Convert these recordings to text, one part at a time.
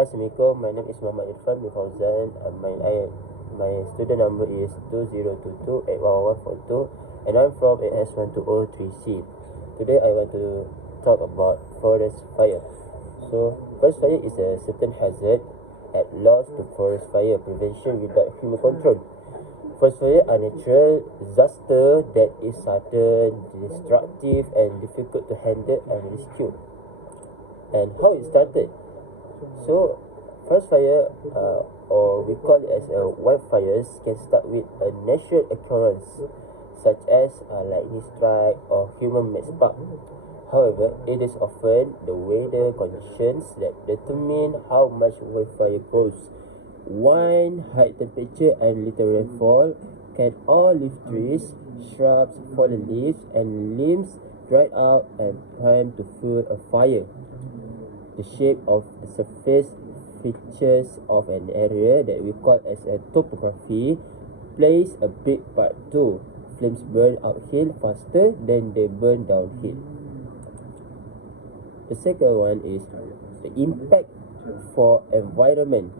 Assalamualaikum, my name is Muhammad Irfan bin Fauzan. My student number is 2022811142 and I'm from AS120 3C. Today I want to talk about forest fire. So, forest fire is a certain hazard at loss to forest fire prevention without human control. Forest fire are natural disaster that is sudden, destructive and difficult to handle and rescue. And how it started? So, forest fire, or we call it as a wildfires, can start with a natural occurrence such as a lightning strike or human-made spark. However, it is often the weather conditions that determine how much wildfire grows. Wind, high temperature, and little rainfall can all leave trees, shrubs, fallen leaves, and limbs dried out and primed to fuel a fire. The shape of the surface features of an area that we call as a topography plays a big part too. Flames burn uphill faster than they burn downhill. The second one is the impact for environment.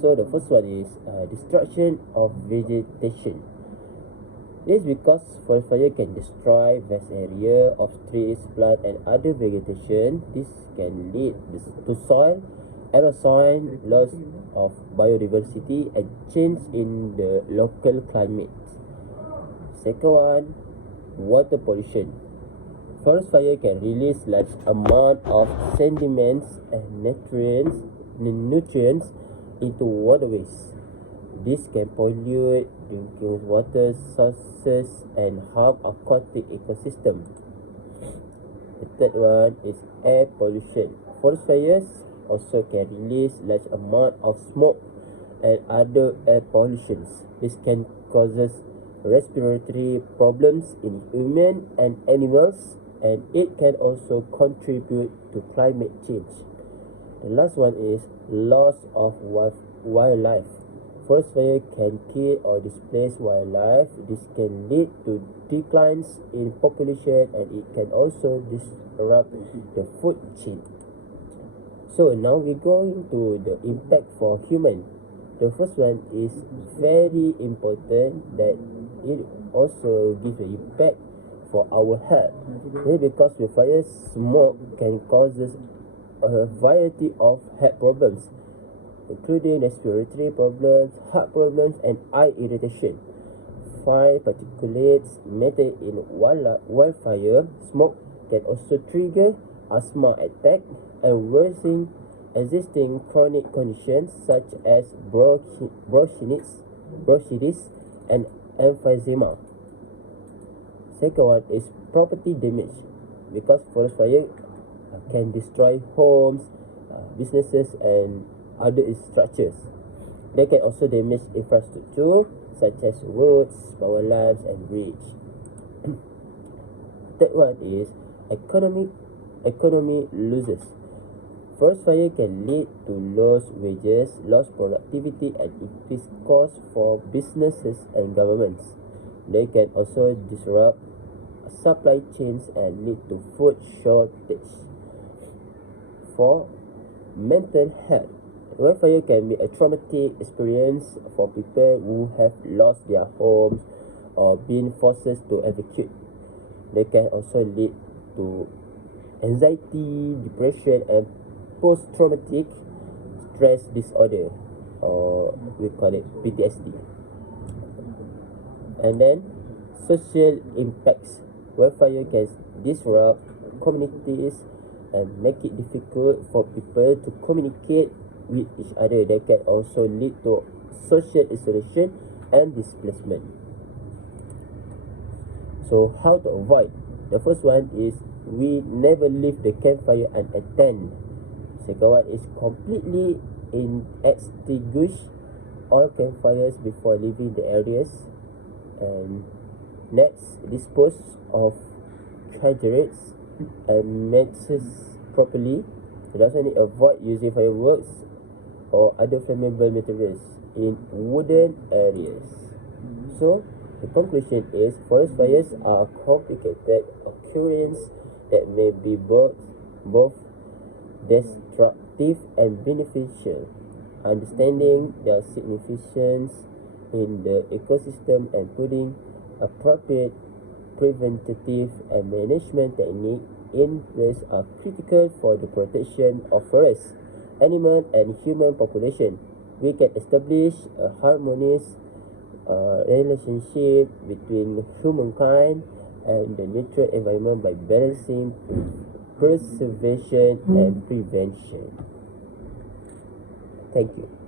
So the first one is destruction of vegetation. This is because forest fire can destroy vast area of trees, plant and other vegetation. This can lead to soil erosion, loss of biodiversity and change in the local climate. Second one, water pollution. Forest fire can release large amount of sediments and nutrients into waterways. This can pollute drinking water sources and harm aquatic ecosystem. The third one is air pollution. Forest fires also can release large amount of smoke and other air pollutions. This can cause respiratory problems in human and animals, and it can also contribute to climate change. The last one is loss of wildlife. Forest fire can kill or displace wildlife. This can lead to declines in population and it can also disrupt the food chain. So now we go into the impact for human. The first one is very important that it also gives an impact for our health. Because with fire, smoke can cause a variety of health problems, including respiratory problems, heart problems, and eye irritation. Fine particulates matter in wildfire smoke can also trigger asthma attack and worsen existing chronic conditions such as bronchitis and emphysema. Second one is property damage, because forest fire can destroy homes, businesses, and other structures. They can also damage infrastructure such as roads, power lines, and bridge. Third one is economy losses. Forest fire can lead to lost wages, lost productivity, and increased costs for businesses and governments. They can also disrupt supply chains and lead to food shortage. For mental health, wildfire can be a traumatic experience for people who have lost their homes or been forced to evacuate. They can also lead to anxiety, depression, and post-traumatic stress disorder, or we call it PTSD. And then social impacts. Wildfire can disrupt communities and make it difficult for people to communicate with each other. They can also lead to social isolation and displacement. So how to avoid? The first one is we never leave the campfire unattended. Second one is completely extinguish all campfires before leaving the areas. And next, dispose of cigarettes and matches properly. Lastly, avoid using fireworks or other flammable materials in wooden areas. So, the conclusion is forest fires are complicated occurrences that may be both destructive effective and beneficial, understanding their significance in the ecosystem and putting appropriate preventative and management techniques in place are critical for the protection of forests, animal and human population. We can establish a harmonious relationship between humankind and the natural environment by balancing preservation and prevention. Thank you.